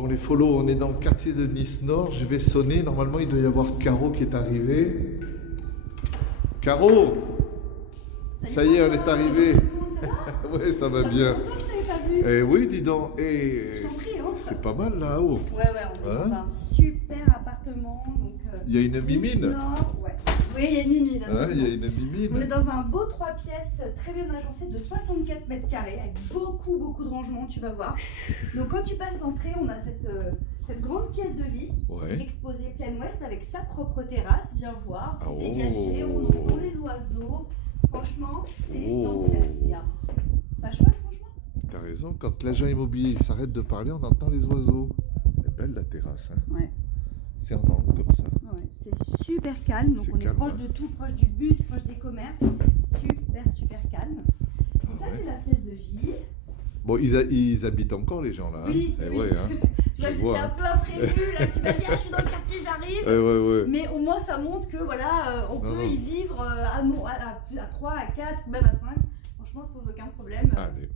Bon, les follow, on est dans le quartier de Nice Nord. Je vais sonner. Normalement, il doit y avoir Caro qui est arrivée. Caro! Ça y est, elle est arrivée. Ouais, ça va bien. Ça fait longtemps que je t'avais pas vu. Eh oui, dis donc. Eh, Je t'en prie, rentre. c'est pas mal là-haut. Ouais, on est dans un super appartement. Donc, Il y a une Nice mimine. Nord, ouais. Oui, il y a une mimine. Hein, il y a absolument. une mimine. On est dans un beau 3 pièces très bien agencé de 64 mètres carrés avec beaucoup de rangements, tu vas voir. Donc quand tu passes d'entrée, on a cette grande pièce de lit Ouais. exposée plein ouest avec sa propre terrasse. Viens voir, c'est Oh. dégagé, on entend les oiseaux. Franchement, c'est Oh. l'enfer. Regarde. C'est pas chouette, franchement. T'as raison, quand l'agent immobilier s'arrête de parler, on entend les oiseaux. Elle est belle la terrasse, hein. Ouais. C'est en angle comme ça. Ouais, c'est super calme, donc C'est on est calme, proche ouais. de tout, proche du bus, proche des commerces, super calme. Donc Ah ça ouais. c'est la pièce de vie. Bon, ils habitent encore les gens là, hein. Oui, Eh oui. ouais, hein. Tu vois, Je j'étais vois, un hein. peu imprévue, là tu m'as dit ah, je suis dans le quartier, j'arrive. Ouais. Mais au moins ça montre que voilà, on peut Non. y vivre à 3, à 4, même à 5, franchement sans aucun problème. Allez,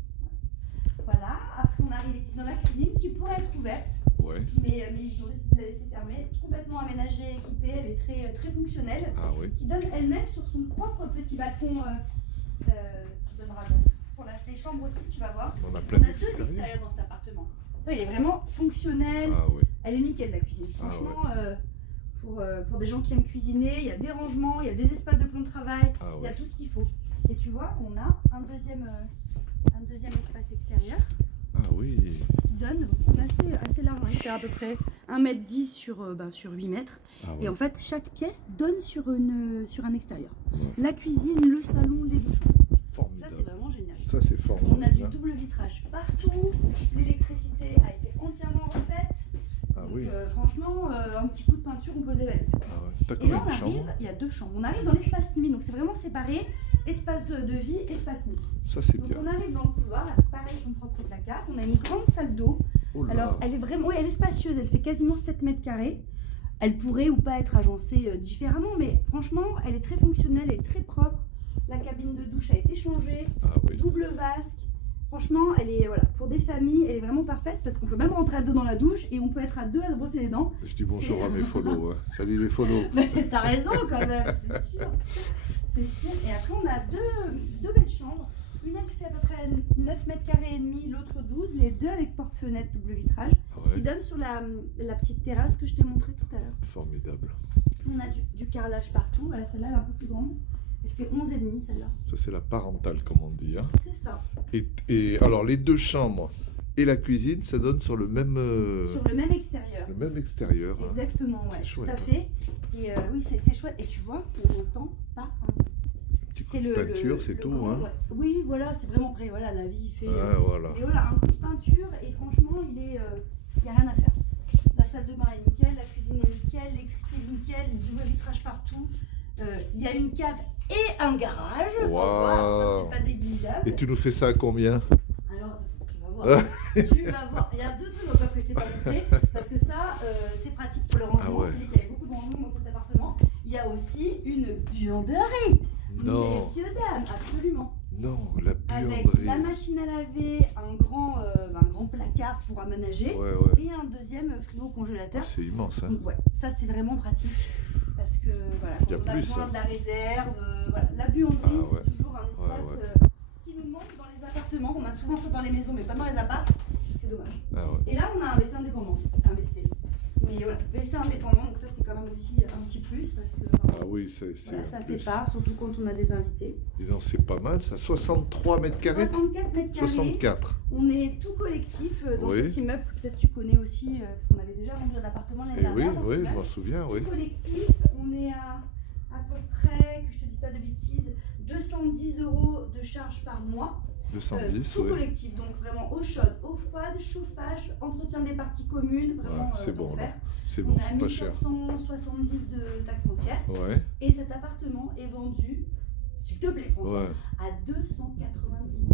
Voilà, après on arrive ici dans la cuisine qui pourrait être ouverte. ouais. Mais ils ont décidé de la laisser fermer, complètement aménagée, équipée, elle est très fonctionnelle, Ah oui. qui donne elle-même sur son propre petit balcon qui donnera donc pour les chambres aussi, tu vas voir. On a plein On a 2 d'extérieurs. extérieurs dans cet appartement. Il est vraiment fonctionnel, Ah oui. elle est nickel la cuisine. Ah Franchement, pour des gens qui aiment cuisiner, il y a des rangements, il y a des espaces de plan de travail, Ah il y a ouais. tout ce qu'il faut. Et tu vois, on a un deuxième espace extérieur Ah oui. qui donne assez large. Il fait à peu près 1,10 m sur 8 mètres. Ah Et ouais. en fait, chaque pièce donne sur un extérieur. Ouais. La cuisine, le salon, les douches. Ça, c'est Formidable. vraiment génial. Ça, c'est On a du formidable. double vitrage partout. L'électricité a été entièrement refaite. Ah Donc, oui. franchement, un petit coup de peinture, on pose les valises. Ah ouais. T'as Et là, combien on de arrive, chambres? il y a 2 chambres. On arrive dans l'espace nuit, donc c'est vraiment séparé. Espace de vie, espace nuit. Ça, c'est Donc bien. on arrive dans le couloir, avec pareil, son propre placard. On a une grande salle d'eau. Oh là. Alors, elle est vraiment, oui, elle est spacieuse, elle fait quasiment 7 mètres carrés. Elle pourrait ou pas être agencée différemment, mais franchement, elle est très fonctionnelle, elle est très propre. La cabine de douche a été changée, Ah oui. double vasque. Franchement, elle est, voilà, pour des familles, elle est vraiment parfaite parce qu'on peut même rentrer à 2 dans la douche et on peut être à 2 à se brosser les dents. Je dis bonjour C'est- à mes follow. Hein. Salut les follow. Mais t'as raison quand même, c'est sûr. C'est sûr. Et après, on a deux belles chambres. Une, elle fait à peu près 9 mètres carrés et demi, l'autre 12, les deux avec porte-fenêtre double vitrage, Ah qui ouais. donne sur la petite terrasse que je t'ai montrée tout à l'heure. Formidable. On a du carrelage partout. Voilà, celle-là, elle est un peu plus grande. Elle fait 11,5 celle-là. Ça, c'est la parentale, comme on dit. Hein. C'est ça. Et alors, les 2 chambres et la cuisine, ça donne sur le même Sur le même extérieur. extérieur. Hein. Exactement, ouais, C'est chouette, tout à hein. fait. Et oui, c'est chouette. Et tu vois, on n'entend pas un mot. Petit coup C'est de peinture, c'est tout. grand, Hein. ouais. Oui, voilà, c'est vraiment prêt. Voilà, la vie fait. Ah, voilà. Et voilà, un coup de peinture et franchement, il n'y a rien à faire. La salle de bain est nickel, la cuisine est nickel, l'électricité est nickel, le double vitrage partout. Il y a une cave et un garage, Waouh. François, ça c'est pas négligeable. Et tu nous fais ça à combien? Alors, tu vas voir. Tu vas voir. Il y a 2 trucs encore que je t'ai pas montré, parce que ça, c'est pratique pour le rangement. Ah ouais. Je t'ai dit qu'il y avait beaucoup de rangement dans cet appartement. Il y a aussi une buanderie. Non. Messieurs, dames, absolument. Non, la Avec buanderie. la machine à laver, un grand placard pour aménager Ouais, ouais. et un deuxième frigo Ah, congélateur. c'est immense. Hein. Donc ouais, ça c'est vraiment pratique parce que voilà, Y a quand on a plus, besoin ça. de la réserve, voilà, la buanderie Ah ouais. c'est toujours un espace Ouais. qui nous manque dans les appartements. On a souvent ça dans les maisons mais pas dans les apparts. C'est dommage. Ah ouais. Et là on a un WC indépendant, c'est un WC. Mais voilà, WC indépendant, donc ça c'est quand même aussi un petit plus parce que Ah oui, c'est voilà, un ça plus. sépare, surtout quand on a des invités. Disons, c'est pas mal, ça. 63 mètres carrés 64 mètres carrés. 64. On est tout collectif dans Oui. cet immeuble. Peut-être tu connais aussi, on avait déjà vendu un appartement l'année Et oui, dernière. dans cet oui, je immeuble. m'en souviens, oui. Tout collectif, on est à peu près, que je te dis pas de bêtises, 210 € de charge par mois. 210, tout oui. collectif, donc vraiment eau chaude, eau froide, chauffage, entretien des parties communes, vraiment Ouais, c'est bon, d'enfer. là. C'est On bon, a c'est pas cher. 1470 de taxes foncières Ouais, et cet appartement est vendu, s'il te plaît François, ouais. à 290 000.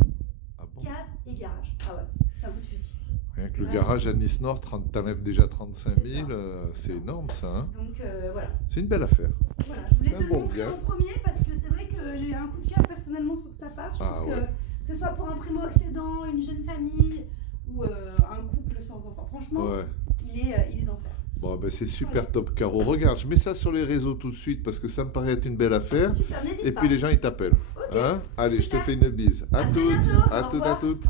Ah bon? Cave et garage. Ah ouais, c'est un coup de fusil. Rien que le Ouais. garage à Nice Nord, t'enlèves déjà 35 C'est 000, ça. c'est énorme ça. Hein. Donc voilà. C'est une belle affaire. Voilà, je voulais C'est te un le bon montrer bien. en premier parce que c'est vrai que j'ai un coup de cœur personnellement sur cet appart. Je Ah trouve ouais. que ce soit pour un primo-accédant, une jeune famille ou un couple sans enfant. Franchement, franchement, Ouais. il est d'enfer. Bon, ben c'est super top, Caro. Regarde, je mets ça sur les réseaux tout de suite parce que ça me paraît être une belle affaire. Super, n'hésite Et pas. puis les gens, ils t'appellent. Ok, Hein? Allez, je te super. fais une bise. À À très toutes, bientôt. à Au toutes, à revoir. toutes.